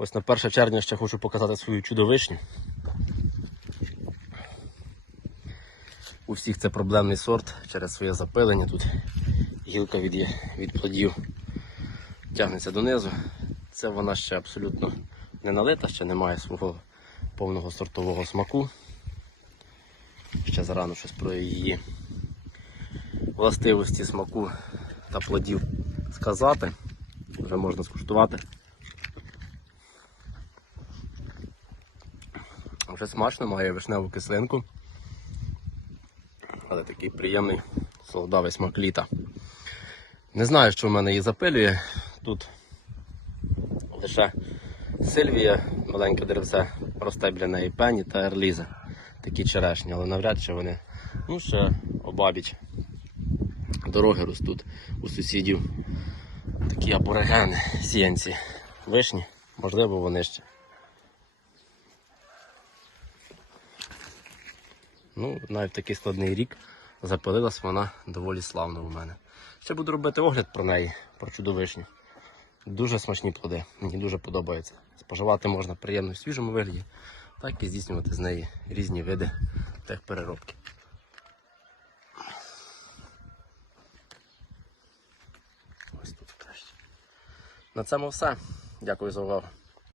Ось на 1 червня ще хочу показати свою чудовишню. У всіх це проблемний сорт через своє запилення. Тут гілка від, від плодів тягнеться донизу. Це вона ще абсолютно не налита, ще не має свого повного сортового смаку. Ще зарано щось про її властивості смаку та плодів сказати. Вже можна скуштувати. Вже смачно, має вишневу кислинку. Але такий приємний солодавий смак літа. Не знаю, що в мене її запилює. Тут лише Сильвія, маленьке деревце, росте біля неї пені та ерліза. Такі черешні, але навряд чи вони ну, ще обабіч дороги ростуть у сусідів. Такі аборигени, сіянці, вишні, можливо, вони ще. Ну, навіть такий складний рік запилилась вона доволі славно у мене. Ще буду робити огляд про неї, про чудовишню. Дуже смачні плоди, мені дуже подобається. Споживати можна приємно в свіжому вигляді, так і здійснювати з неї різні види техпереробки. Ось тут краще. На цьому все. Дякую за увагу.